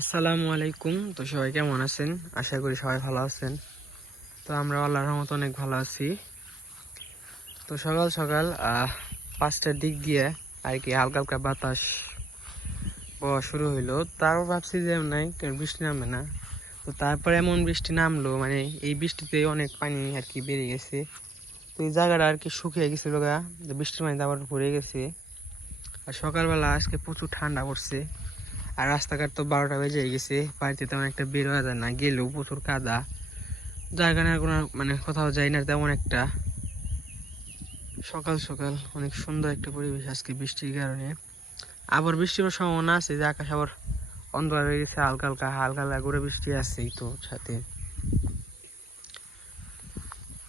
আসসালামু আলাইকুম। তো সবাই কেমন আছেন? আশা করি সবাই ভালো আছেন। তো আমরা আল্লাহর রহমতে অনেক ভালো আছি। তো সকাল সকাল 5টার দিক দিয়ে আর কি হালকা হালকা বাতাস বওয়া শুরু হইলো। তারপর ভাবছি যে নাই বৃষ্টি নামবে না, তো তারপরে এমন বৃষ্টি নামলো, মানে এই বৃষ্টিতে অনেক পানি আর কি বেড়ে গেছে। তো এই জায়গাটা আর কি শুকিয়ে গেছিল গা, বৃষ্টির পানিতে আবার ভরে গেছে। আর সকালবেলা আজকে প্রচুর ঠান্ডা পড়ছে। আর রাস্তাঘাট তো 12টা বেজে গেছে, বাড়িতে তেমন একটা বের হওয়া যায় না, গেলেও প্রচুর কাদা। জায়গা না কোনো মানে কোথাও যাই না তেমন একটা। সকাল সকাল অনেক সুন্দর একটা পরিবেশ আজকে বৃষ্টির কারণে। আবার বৃষ্টির সম্ভাবনা আছে, যে আকাশ আবার অন্ধকার হয়ে গেছে, হালকা হালকা হালকা হালকা করে বৃষ্টি আসছেই তো সাথে।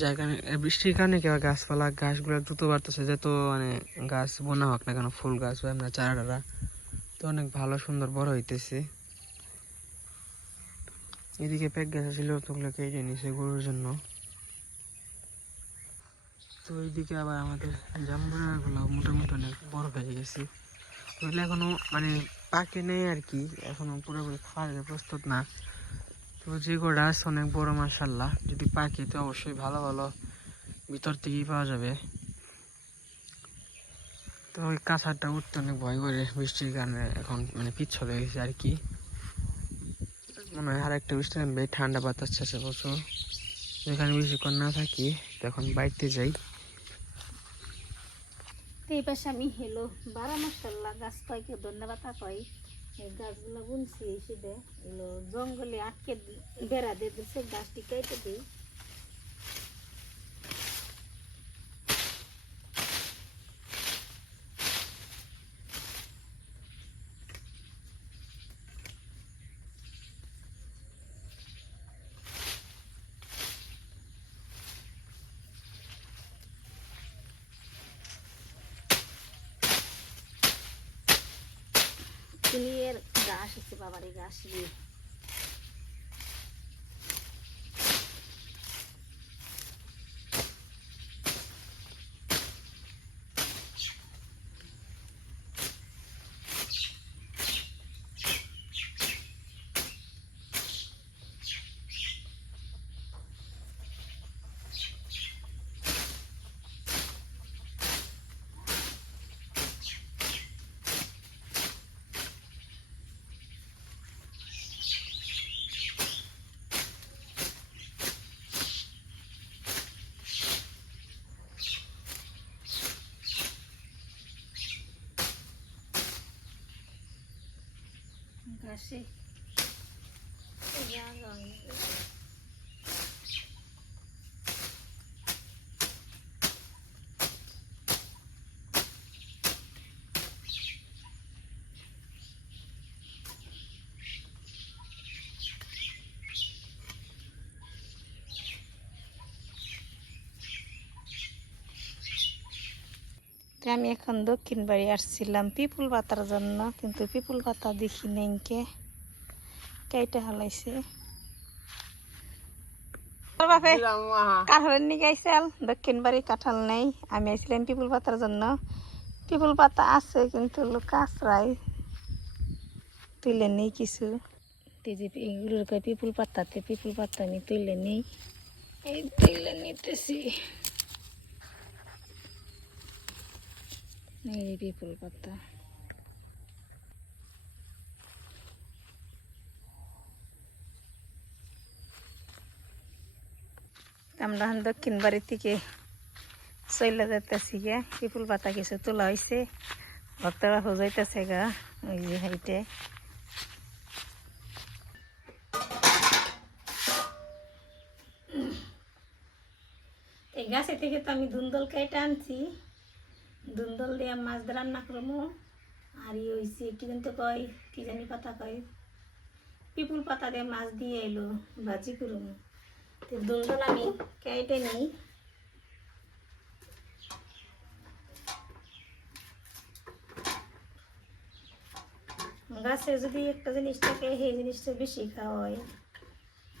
যার কারণে বৃষ্টির কারণে কেউ গাছপালা গাছগুলো দ্রুত বাড়তেছে, যত মানে গাছ বোনা হোক না কেন, ফুল গাছ বা আমরা চারা টারা, তো অনেক ভালো সুন্দর বড় হইতেছে। এদিকে প্যাক গাছ ছিল, তোগুলো কেটে নিছে গরুর জন্য। তো এইদিকে আবার আমাদের জাম্বুরাগুলো মোটামুটি অনেক বড় হয়ে গেছে। ওগুলো এখনো মানে পাকে নেই আর কি, এখনো পুরোপুরি খাওয়ার প্রস্তুত না। তো যে কটা আছে অনেক বড়, মাশাআল্লাহ। যদি পাকে তো অবশ্যই ভালো ভালো ভিতর থেকেই পাওয়া যাবে। তো ওই কাঁচাটা উঠতে অনেক ভয় করে বৃষ্টির কারণে, এখন মানে পিছল হয়ে গেছে আর কি। মনে হয় আর একটা বৃষ্টি নামবে, ঠান্ডা বাতাস আছে প্রচুর। যেখানে বেশিক্ষণ না থাকি তখন বাইতে যাই। এই পাশে আমি হেলো 12 মাসাল্লাহ গাছ কয়কে ধন্যবাদ কয়। এই গাছগুলো বুনছি এসে দে এলো জঙ্গলে আটকে বেড়া দিয়ে দিচ্ছে, গাছটি কেটে দিই। এর গাছ আছে বাবার, এই গাছ দিয়ে ঘাসে আমি এখন দক্ষিণ বাড়ি আসছিলাম পিপুল পাতার জন্য, কিন্তু পিপুল পাতা দেখি নেই, কেটে হালাইছে। কাঁঠালের নিয়ে গেছিলাম দক্ষিণ বাড়ি, কাঁঠাল নেই। আমি আসছিলাম পিপুল পাতার জন্য। পিপুল পাতা আছে কিন্তু কাঁচরাই তুলে নেই কিছু। এগুলোর পিপুল পাতাতে পিপুল পাতা নিয়ে তুলে নেই, এই তুলে নিতেছি। এই পিপুল পাতা আমরা দক্ষিণ বাড়ি থেকে চলে যেতেছি গে। পিপুল পাতা কিছু তোলা হয়েছে, ভক্তরা হোজাইতেছে গা ওই যে হাইটে। এই গাছে থেকে তো আমি ধুন্দল কেটে আনছি, ধুন্দল দিয়ে মাছ দিয়ে রান্না করবো। আর ই হয়েছে কি জানতে কয়, কি জানি পাতা কয়, পিপুল পাতা দিয়ে মাছ দিয়ে এলো ভাজি করবো। তো ধুন্দল আমি কেটে নিই। গাছে যদি একটা জিনিস থাকে সেই জিনিসটা বেশি খাওয়া হয়।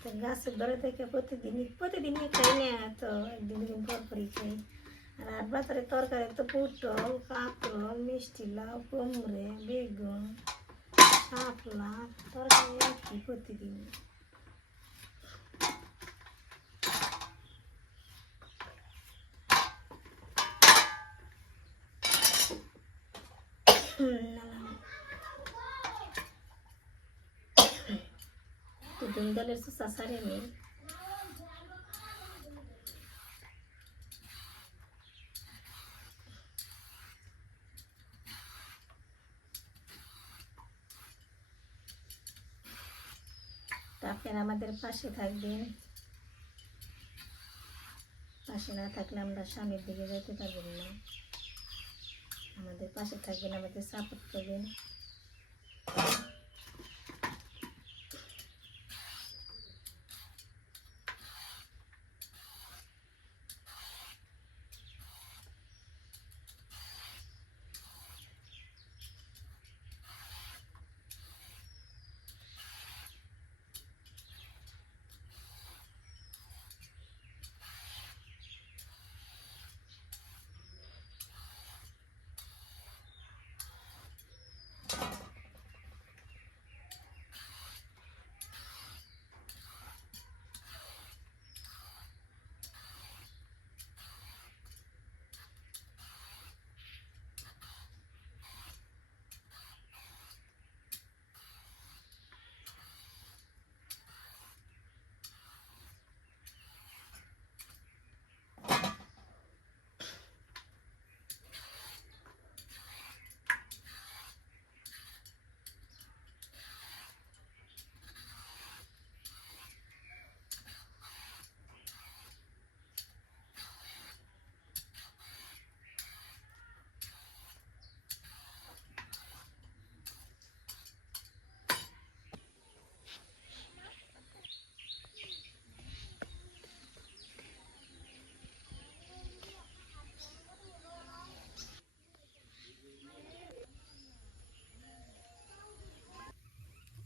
তো গাছের ধরে থেকে প্রতিদিনই খাই না, তো একদিন দুদিন পর পরই খাই। আর হাট বাজারে তরকারি তো পটল, কাঁকরোল, মিষ্টি লাউ, কুমড়ে, বেগুন, শাপলা তরকারি কি প্রতিদিন দুন্দলের তো চাষারে নেই আপনারা আমাদের পাশে থাকবেন, পাশে না থাকলে আমরা সামনের দিকে যেতে পারবেন না। আমাদের পাশে থাকবেন, আমাদের সাপোর্ট করবেন।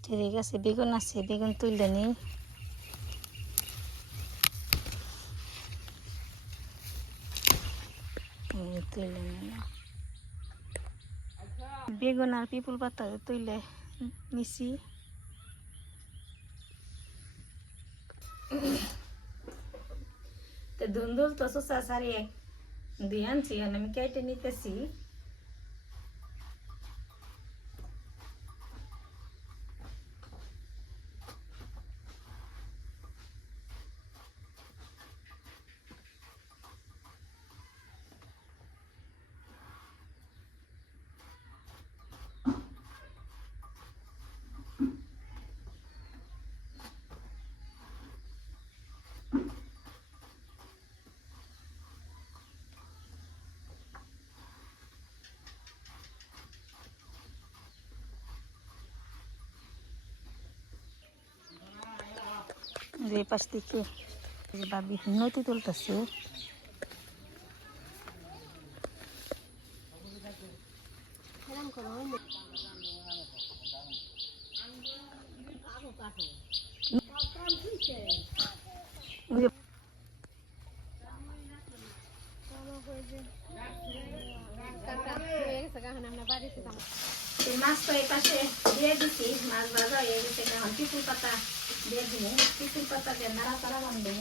ঠিক আছে, বেগুন আছে, বেগুন তুলে নিই। তুলে নিলাম বেগুন আর পিপুল পাতা তুলে নিছি। তো ধুন্দুল তো শসা সারি দুই আনছি, আমি কেটে নিতেছি। যে পাশ থেকে ভাবি নদী তুলতেছে। মাছ তো এই পাশে দিয়ে দিচ্ছি, মাছ ভাজা হয়ে গেছে। এখন পিপুল পাতা দিয়ে দিব, পিপুল পাতা দিয়ে নাড়াচাড়া বান্ধব,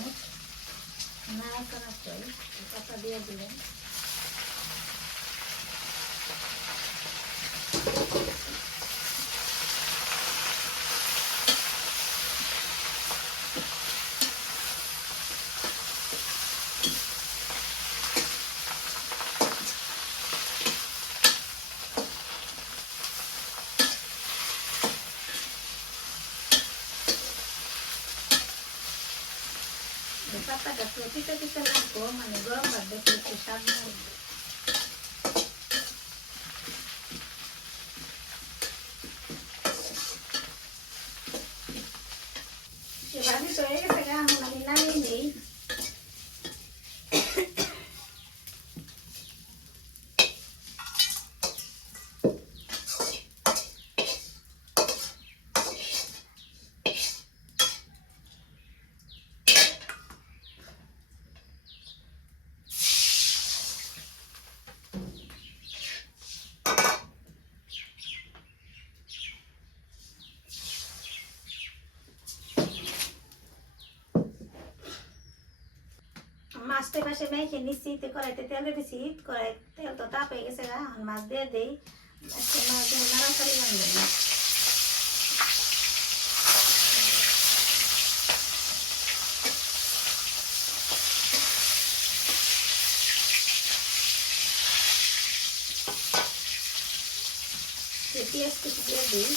নাড়াচাড়া করে পাতা দিয়ে দিলেন। পাতাটা পিঠে পিঠে লাগবো, মানে গরম ভাত দেখে একটু স্বাদ লাগবে। ভাজি তো হয়ে গেছে, এখন আমি নামিয়ে নিই। পাশে পাশে মেখে নিচ্ছি, তো কড়াইতে তেল দিয়ে দিছি, কড়াই তেল তো তাপ হয়ে গেছে গা, এখন মাছ দিয়ে দিই। আজকে মাছ দিয়ে নাড়াচাড়ি রান্না। পেঁয়াজ কুচি দিয়ে দিই।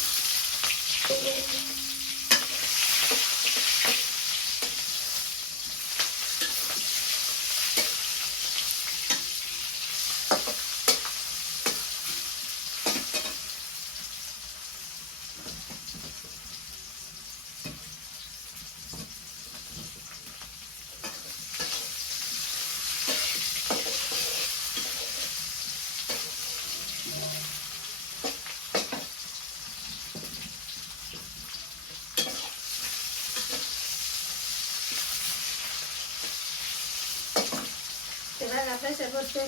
এবার প্রেসার করতে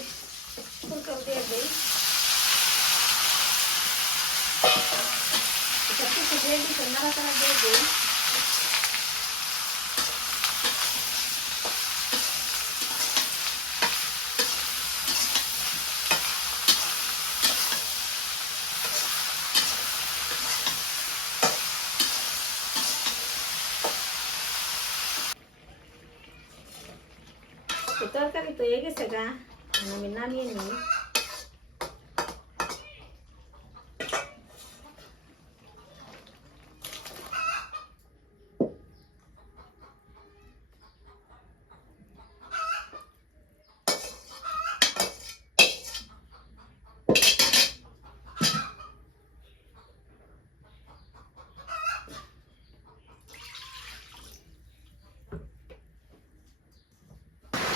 ফুলকপি দিয়ে দিই। এটা কিছু দিয়ে দিতে নাড়াচাড়া দিয়ে দিই। তরকারি তো হয়ে গেছে গা, আমি নামিয়ে নিই।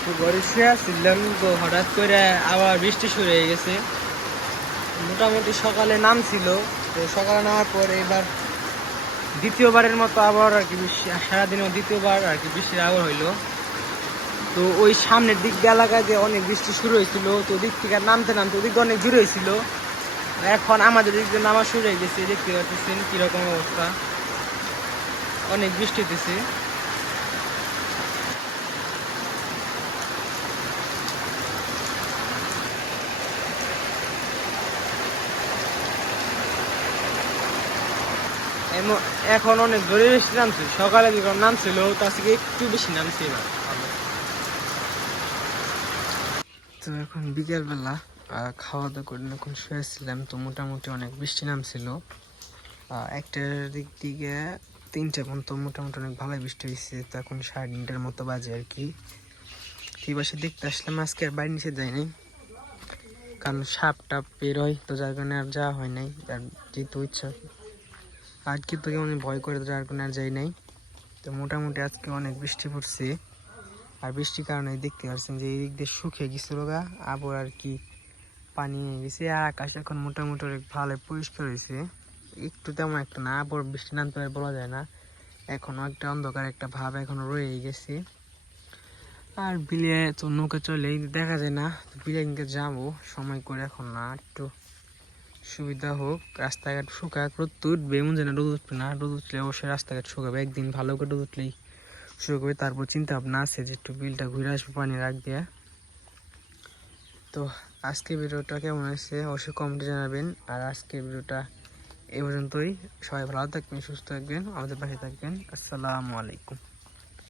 তো ঘরে শুয়ে আসছিলাম, তো হঠাৎ করে আবার বৃষ্টি শুরু হয়ে গেছে। মোটামুটি সকালে নামছিল, তো সকালে নামার পর এবার দ্বিতীয়বারের মতো আবার আর কি সারাদিনও দ্বিতীয়বার আর কি বৃষ্টির আবার হইলো। তো ওই সামনের দিক দিয়ে এলাকায় যে অনেক বৃষ্টি শুরু হয়েছিল, তো ওদিক থেকে নামতে নামতে ওদিক দিয়ে অনেক জোরে হয়েছিল। এখন আমাদের দিক দিয়ে নামা শুরু হয়ে গেছে, দেখতে পাচ্ছেন কিরকম অবস্থা, অনেক বৃষ্টি হতেছে। এখন অনেক জোরে বৃষ্টি নামছে, সকালে যখন নামছিল তার থেকে একটু বেশি নামছে এবার। তো এখন বিকেলবেলা খাওয়া দাওয়া করে এখন শুয়েছিলাম, তো মোটামুটি অনেক বৃষ্টি নামছিল। একটার দিক থেকে 3টা পর্যন্ত মোটামুটি অনেক ভালোই বৃষ্টি হয়েছে। তো এখন 3:30টার মতো বাজে আর কি। ঠিক আছে, দেখতে আসলাম, আজকে আর বাড়ি নিচে যায়নি, কারণ সাপ টাপ বের হয়, তো যার কারণে আর যাওয়া হয় নাই। আর যেহেতু ইচ্ছা আর কি, তো কেমন ভয় করে, যার কারণে আর যাই নাই। তো মোটামুটি আজকে অনেক বৃষ্টি পড়ছে, আর বৃষ্টির কারণে দেখতে পাচ্ছেন যে এই দিক দিয়ে শুকিয়ে গেছিল গা, আবার আর কি পানি হয়ে গেছে। আর আকাশ এখন মোটামুটি অনেক ভালো পরিষ্কার হয়েছে, একটু তেমন একটা না, আবার বৃষ্টি নামতে পারে বলা যায় না। এখনো একটা অন্ধকার একটা ভাব এখনো রয়ে গেছে। আর বিলে তো নৌকা চলে দেখা যায় না, বিলে কিন্তু যাবো সময় করে, এখন না, একটু সুবিধা হোক, রাস্তাঘাট শুকাক, রোদ তো উঠবে, এমন যেন রোদ উঠবে না, রোদ উঠলে অবশ্যই রাস্তাঘাট শুকাবে, একদিন ভালো করে রোদ উঠলেই শুরু করবে। তারপর চিন্তা ভাবনা আছে যে একটু বিলটা ঘুরে আসবো পানি রাখ দিয়ে। তো আজকে ভিডিওটা কেমন হয়েছে অবশ্যই কমেন্টে জানাবেন। আর আজকের ভিডিওটা এই পর্যন্তই। সবাই ভালো থাকবেন, সুস্থ থাকবেন, আমাদের পাশে থাকবেন। আসসালামু আলাইকুম।